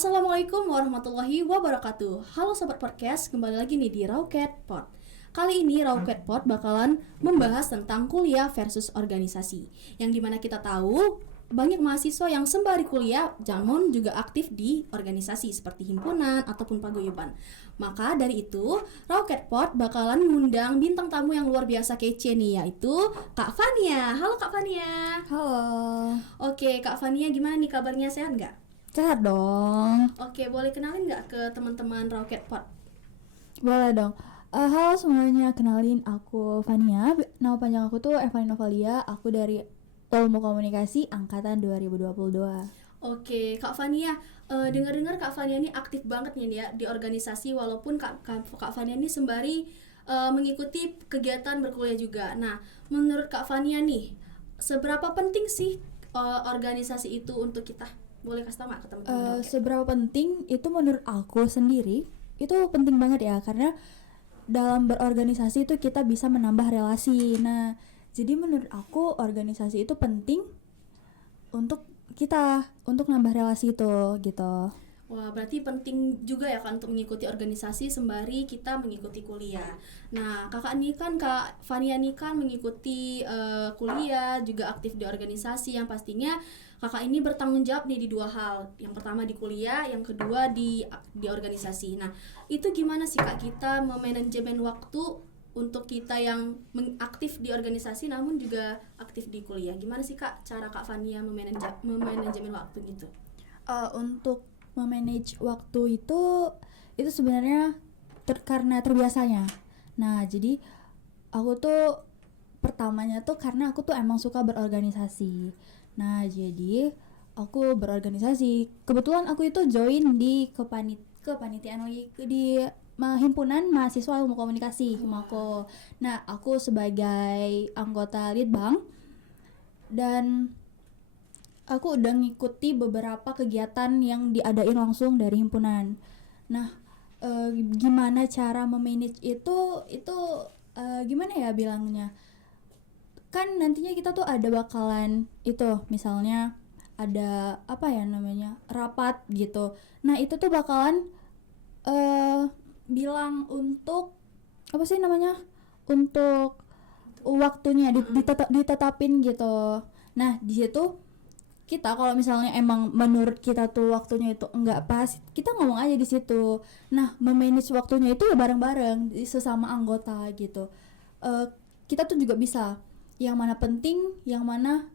Assalamualaikum warahmatullahi wabarakatuh. Halo Sobat Podcast, kembali lagi nih di Rocket Pod. Kali ini Rocket Pod bakalan membahas tentang kuliah versus organisasi, yang dimana kita tahu banyak mahasiswa yang sembari kuliah namun juga aktif di organisasi seperti himpunan ataupun paguyuban. Maka dari itu Rocket Pod bakalan mengundang bintang tamu yang luar biasa kece nih, yaitu Kak Fania. Halo Kak Fania. Halo. Oke Kak Fania, gimana nih kabarnya, sehat nggak? Sehat dong. Oke, boleh kenalin nggak ke teman-teman Rocket Pod? Boleh dong. Halo semuanya, kenalin aku Fania. Nama panjang aku tuh Evan Novalia. Aku dari Ilmu Komunikasi angkatan 2022. Oke, Kak Fania, dengar-dengar Kak Fania ini aktif banget nih ya di organisasi, walaupun Kak Fania ini sembari mengikuti kegiatan berkuliah juga. Nah, menurut Kak Fania nih, seberapa penting sih organisasi itu untuk kita? Boleh kasih tau nggak ke teman-teman? Seberapa penting itu menurut aku sendiri, itu penting banget ya, karena dalam berorganisasi itu kita bisa menambah relasi. Nah, jadi menurut aku organisasi itu penting untuk kita, untuk nambah relasi itu gitu. Wah, berarti penting juga ya kan untuk mengikuti organisasi sembari kita mengikuti kuliah. Nah, Kak Fania nih kan mengikuti kuliah, juga aktif di organisasi, yang pastinya Kakak ini bertanggung jawab nih di dua hal. Yang pertama di kuliah, yang kedua di organisasi. Nah, itu gimana sih Kak kita memanajemen waktu untuk kita yang aktif di organisasi namun juga aktif di kuliah? Gimana sih Kak cara Kak Fania memanajemen waktu gitu? Untuk memanage waktu itu sebenarnya karena terbiasanya. Nah, jadi aku tuh pertamanya tuh karena aku tuh emang suka berorganisasi. Nah, jadi aku berorganisasi. Kebetulan aku itu join di kepanitiaan lagi di himpunan mahasiswa ilmu komunikasi Himako. Nah, aku sebagai anggota Litbang dan aku udah ngikuti beberapa kegiatan yang diadain langsung dari himpunan. Nah, gimana cara memanage itu gimana ya bilangnya? Kan nantinya kita tuh ada bakalan itu, misalnya ada apa ya namanya, rapat gitu. Nah, itu tuh bakalan bilang untuk apa sih namanya? Untuk waktunya ditetapin gitu. Nah, di situ kita kalau misalnya emang menurut kita tuh waktunya itu enggak pas, kita ngomong aja di situ. Nah, memanage waktunya itu ya bareng-bareng sesama anggota gitu. Kita tuh juga bisa yang mana penting, yang mana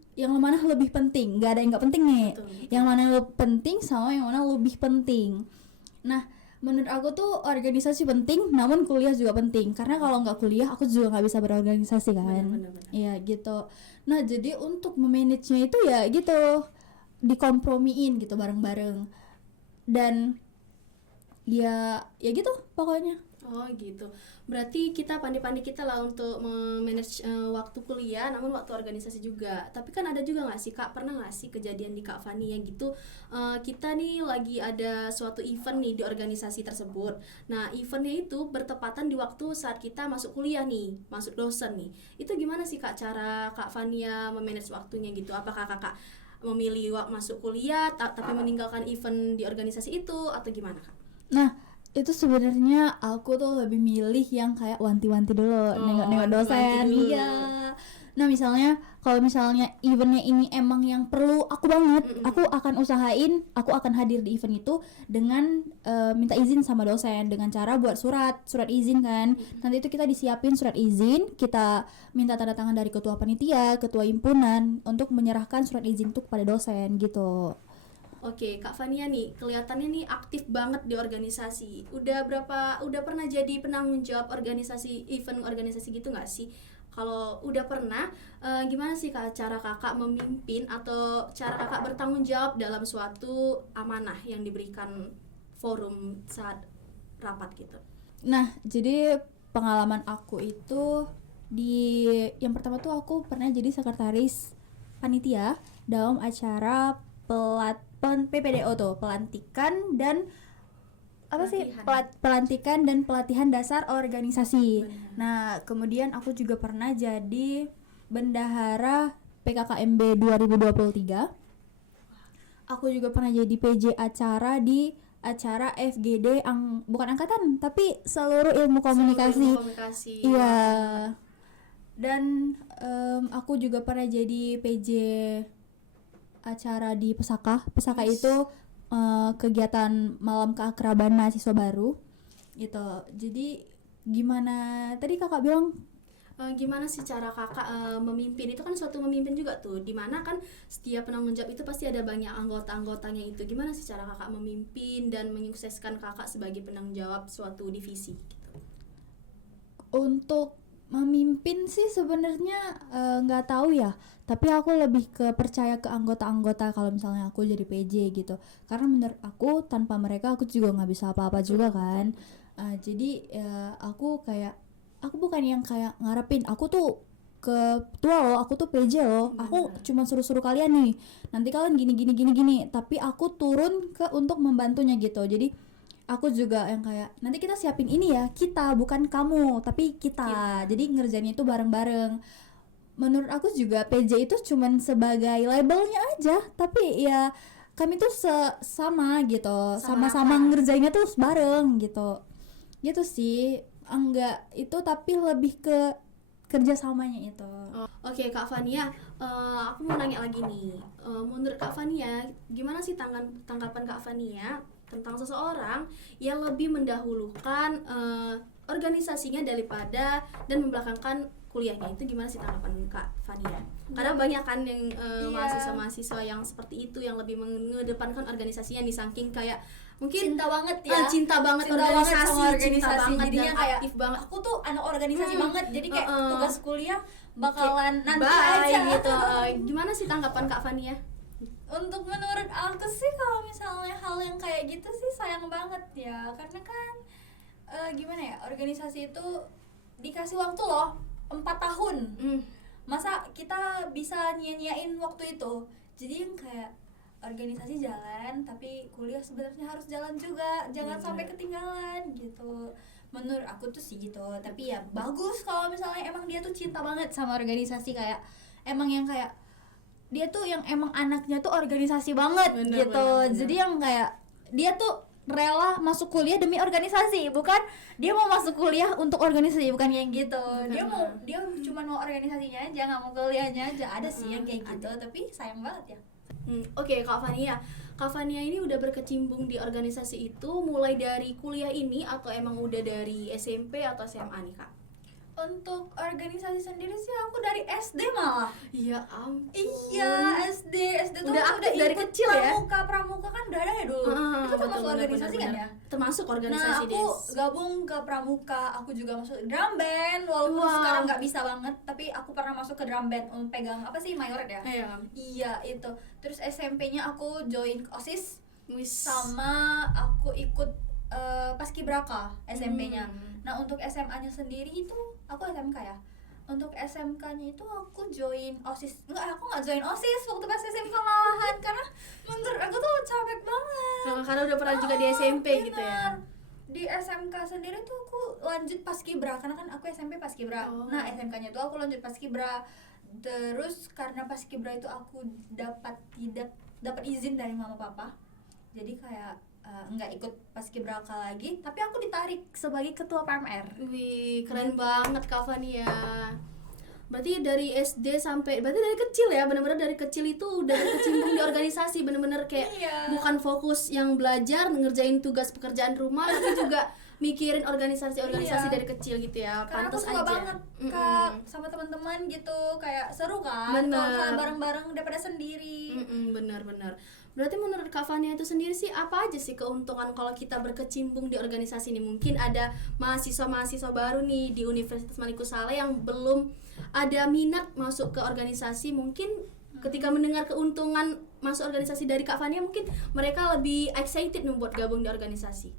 lebih penting. Nggak ada yang nggak penting nih. Betul. Yang mana lebih penting sama yang mana lebih penting. Nah, menurut aku tuh organisasi penting, namun kuliah juga penting. Karena kalau nggak kuliah, aku juga nggak bisa berorganisasi kan. Benar. Iya gitu. Nah, jadi untuk memanagenya itu ya gitu, dikompromiin gitu bareng-bareng. Dan ya gitu pokoknya. Oh gitu. Berarti kita pandai-pandai kita lah untuk memanage waktu kuliah namun waktu organisasi juga. Tapi kan ada juga nggak sih Kak, pernah nggak sih kejadian di Kak Fani yang gitu, kita nih lagi ada suatu event nih di organisasi tersebut. Nah, eventnya itu bertepatan di waktu saat kita masuk kuliah nih, masuk dosen nih. Itu gimana sih Kak cara Kak Fania memanage waktunya gitu? Apakah Kakak memilih masuk kuliah tapi meninggalkan event di organisasi itu atau gimana Kak? Nah, itu sebenarnya aku tuh lebih milih yang kayak wanti-wanti dulu, nengok-nengok dosen. Iya. Nah, misalnya kalau misalnya eventnya ini emang yang perlu aku banget, aku akan usahain, aku akan hadir di event itu dengan minta izin sama dosen dengan cara buat surat izin kan. Nanti itu kita disiapin surat izin, kita minta tanda tangan dari ketua panitia, ketua himpunan untuk menyerahkan surat izin itu kepada dosen gitu. Oke, Kak Fania nih, kelihatannya nih aktif banget di organisasi. Udah pernah jadi penanggung jawab event organisasi gitu nggak sih? Kalau udah pernah, gimana sih Kak cara Kakak memimpin atau cara Kakak bertanggung jawab dalam suatu amanah yang diberikan forum saat rapat gitu? Nah, jadi pengalaman aku itu yang pertama tuh aku pernah jadi sekretaris panitia dalam acara PPDO tuh, pelantikan dan pelantikan dan pelatihan dasar organisasi. Benar. Nah, kemudian aku juga pernah jadi bendahara PKKMB 2023. aku juga pernah jadi PJ acara di acara FGD bukan angkatan tapi seluruh ilmu komunikasi. Seluruh komunikasi. Iya. Dan aku juga pernah jadi PJ acara di Pesaka. Pesaka itu kegiatan malam keakraban mahasiswa baru gitu. Jadi gimana tadi kakak bilang Gimana sih cara kakak memimpin? Itu kan suatu memimpin juga tuh, dimana kan setiap penanggung jawab itu pasti ada banyak anggota-anggotanya itu. Gimana sih cara kakak memimpin dan menyukseskan kakak sebagai penanggung jawab suatu divisi gitu? untuk memimpin sih sebenarnya nggak tahu ya, tapi aku lebih ke percaya ke anggota-anggota kalau misalnya aku jadi PJ gitu, karena menurut aku tanpa mereka aku juga nggak bisa apa-apa juga kan. Jadi aku bukan yang kayak ngarepin aku tuh ketua loh, aku tuh PJ loh, aku cuma suruh-suruh kalian nih nanti kalian gini, tapi aku turun untuk membantunya gitu. Jadi aku juga yang kayak nanti kita siapin ini ya, kita bukan kamu tapi kita. Jadi ngerjainnya itu bareng-bareng. Menurut aku juga PJ itu cuman sebagai labelnya aja, tapi ya kami tuh sama gitu, sama-sama ngerjainnya tuh bareng gitu. Gitu sih, enggak itu tapi lebih ke kerjasamanya itu. Oke, Kak Fania, aku mau nanya lagi nih. Menurut Kak Fania, gimana sih tanggapan Kak Fania tentang seseorang yang lebih mendahulukan organisasinya daripada dan membelakangkan kuliahnya? Itu gimana sih tanggapan Kak Fania? Karena banyak kan yang mahasiswa-mahasiswa yang seperti itu, yang lebih mengedepankan organisasinya disangking kayak mungkin Cinta banget ya, cinta banget cinta banget organisasi, sama organisasi. cinta banget Jadinya dan kayak aktif banget. aku tuh anak organisasi banget, jadi kayak tugas kuliah bakalan nanti Bye aja gitu. Gimana sih tanggapan Kak Fania? Untuk menurut aku sih kalau misalnya hal yang kayak gitu sih sayang banget ya, karena kan gimana ya, organisasi itu dikasih waktu loh 4 tahun. Masa kita bisa nyia-nyiain waktu itu? Jadi yang kayak organisasi jalan tapi kuliah sebenarnya harus jalan juga, jangan sampai ketinggalan gitu. Menurut aku tuh sih gitu. Tapi ya bagus kalau misalnya emang dia tuh cinta banget sama organisasi, kayak emang yang kayak dia tuh yang emang anaknya tuh organisasi banget gitu. Jadi yang kayak dia tuh rela masuk kuliah demi organisasi, bukan dia mau masuk kuliah untuk organisasi, bukan yang gitu. Dia cuma mau organisasinya aja, nggak mau kuliahnya aja. Ada sih yang kayak gitu, tapi sayang banget ya. Oke, Kak Fania ini udah berkecimpung di organisasi itu mulai dari kuliah ini atau emang udah dari SMP atau SMA nih, Kak? Untuk organisasi sendiri sih aku dari SD malah. Ya ampun. Iya, SD tuh udah aktif dari ikut kecil ya? Pramuka kan udah ada ya dulu. Itu termasuk organisasi kan ya? Termasuk organisasi. Nah, aku gabung ke Pramuka, aku juga masuk drum band, walaupun sekarang nggak bisa banget, tapi aku pernah masuk ke drum band untuk pegang apa sih, mayoret ya? Iya itu. Terus SMP-nya aku join OSIS, sama aku ikut Paskibraka SMP-nya. Nah untuk SMA-nya sendiri itu aku SMK ya. Untuk SMK-nya itu aku join OSIS. Aku nggak join OSIS waktu pas SMK malahan, karena menurut aku tuh capek banget. Karena udah pernah juga di SMP bener. gitu ya. Di SMK sendiri tuh aku lanjut Paskibra, karena kan aku SMP Paskibra. Nah SMK-nya tuh aku lanjut Paskibra. Terus karena Paskibra itu aku dapat izin dari mama papa. Jadi kayak nggak ikut Paskibraka lagi, tapi aku ditarik sebagai ketua PMR. Wih, keren banget Kak Fania. Berarti dari SD berarti dari kecil ya, benar-benar dari kecil itu udah berkecimpung di organisasi, benar-benar kayak bukan fokus yang belajar ngerjain tugas pekerjaan rumah, tapi juga mikirin organisasi dari kecil gitu ya. Karena pantas aku suka aja banget Kak sama teman-teman gitu, kayak seru kan kalau bareng-bareng daripada sendiri. Benar. Berarti menurut Kak Fania itu sendiri sih apa aja sih keuntungan kalau kita berkecimpung di organisasi ini? Mungkin ada mahasiswa baru nih di Universitas Manikusaleh yang belum ada minat masuk ke organisasi, mungkin ketika mendengar keuntungan masuk organisasi dari Kak Fania, mungkin mereka lebih excited nih buat gabung di organisasi.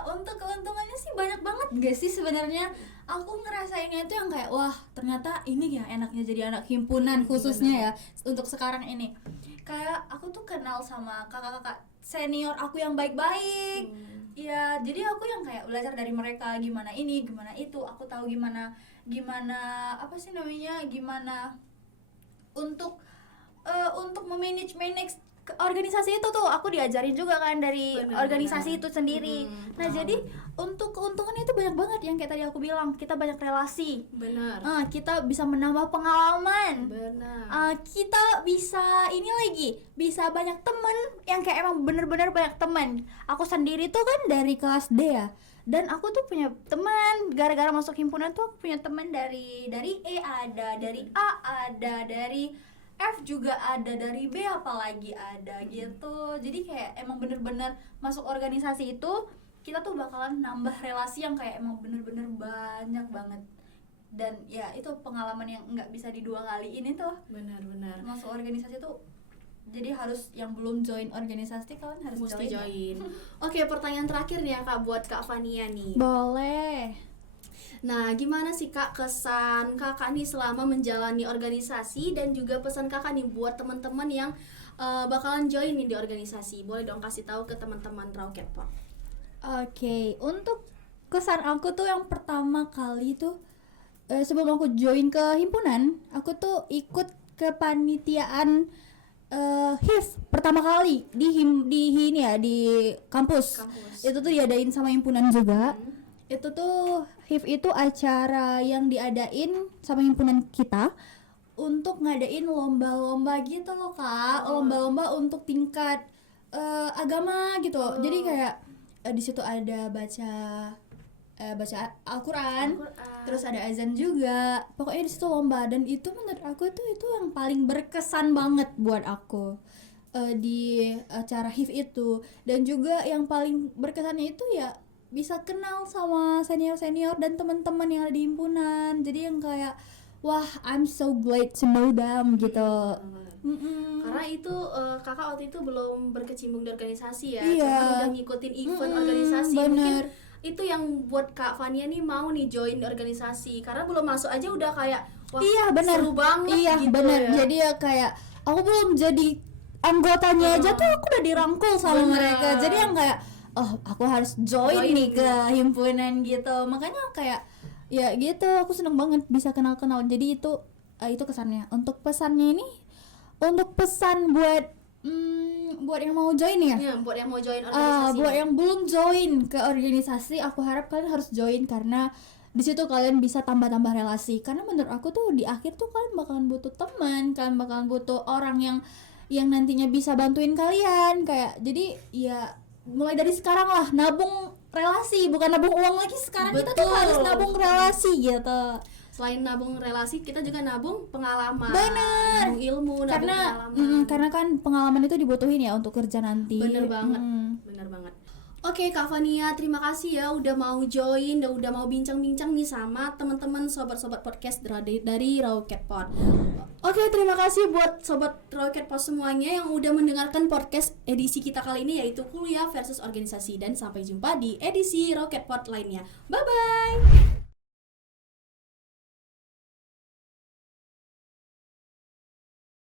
Untuk keuntungannya sih banyak banget gak sih sebenarnya. Aku ngerasainnya itu yang kayak wah ternyata ini ya enaknya jadi anak himpunan khususnya ya untuk sekarang ini. Kayak aku tuh kenal sama kakak-kakak senior aku yang baik-baik. Ya jadi aku yang kayak belajar dari mereka, gimana ini gimana itu. Aku tahu gimana apa sih namanya, gimana untuk memanage organisasi itu tuh aku diajarin juga kan dari Bener, organisasi bener. itu sendiri. Nah, Paham. jadi untuk keuntungannya itu banyak banget yang kayak tadi aku bilang, kita banyak relasi. Benar. Kita bisa menambah pengalaman. Benar. Kita bisa ini lagi, bisa banyak temen yang kayak emang bener-bener banyak temen. Aku sendiri tuh kan dari kelas D ya, dan aku tuh punya teman gara-gara masuk himpunan tuh aku punya teman dari E ada, dari A ada, dari F juga ada, dari B apalagi ada gitu. Jadi kayak emang bener-bener masuk organisasi itu kita tuh bakalan nambah relasi yang kayak emang bener-bener banyak banget. Dan ya itu pengalaman yang nggak bisa didua kaliin itu Benar. masuk organisasi tuh. Jadi harus yang belum join organisasi kalian harus Mesti ya. join. Oke, pertanyaan terakhir nih ya Kak buat Kak Fania nih. Boleh. Nah, gimana sih Kak kesan Kakak nih selama menjalani organisasi dan juga pesan Kakak nih buat teman-teman yang bakalan join nih di organisasi? Boleh dong kasih tahu ke teman-teman Rocket Pot. Oke, untuk kesan aku tuh yang pertama kali tuh sebelum aku join ke himpunan, aku tuh ikut kepanitiaan HIF pertama kali di ini ya, di kampus. Itu tuh diadain sama himpunan juga. Itu tuh HIF itu acara yang diadain sama himpunan kita untuk ngadain lomba-lomba gitu loh Kak. Lomba-lomba untuk tingkat agama gitu. Jadi kayak di situ ada baca Al-Quran, terus ada azan juga. Pokoknya di situ lomba, dan itu menurut aku itu yang paling berkesan banget buat aku di acara HIF itu. Dan juga yang paling berkesannya itu ya bisa kenal sama senior dan teman-teman yang ada di himpunan. Jadi yang kayak wah, I'm so glad to know them gitu. Karena itu kakak waktu itu belum berkecimpung di organisasi ya, Iya. cuma udah ngikutin event organisasi. bener. Mungkin itu yang buat Kak Fania nih mau nih join di organisasi, karena belum masuk aja udah kayak wah Iya bener. seru banget Iya gitu bener. ya. Jadi ya kayak aku belum jadi anggotanya aja tuh aku udah dirangkul sama Bener. mereka. Jadi yang kayak oh aku harus join nih ke himpunan gitu. Makanya kayak ya gitu, aku seneng banget bisa kenal-kenal. Jadi itu kesannya. Untuk pesannya ini, untuk pesan buat yang mau join ya. Ya, buat yang mau join organisasi. Buat yang belum join ke organisasi, aku harap kalian harus join karena di situ kalian bisa tambah-tambah relasi. Karena menurut aku tuh di akhir tuh kalian bakalan butuh teman, kalian bakalan butuh orang yang nantinya bisa bantuin kalian. Kayak jadi ya mulai dari sekarang lah nabung relasi, bukan nabung uang lagi. Sekarang kita tuh Betul. harus nabung relasi gitu. Selain nabung relasi, kita juga nabung pengalaman. Bener. Nabung ilmu, nabung pengalaman. Karena kan pengalaman itu dibutuhin ya untuk kerja nanti. Bener banget. Bener banget. Oke Kak Fania, terima kasih ya udah mau join dan udah mau bincang-bincang nih sama teman-teman sobat-sobat podcast dari Rocket Pod. Oke, terima kasih buat sobat Rocket Pod semuanya yang udah mendengarkan podcast edisi kita kali ini, yaitu kuliah versus organisasi, dan sampai jumpa di edisi Rocket Pod lainnya. Bye bye.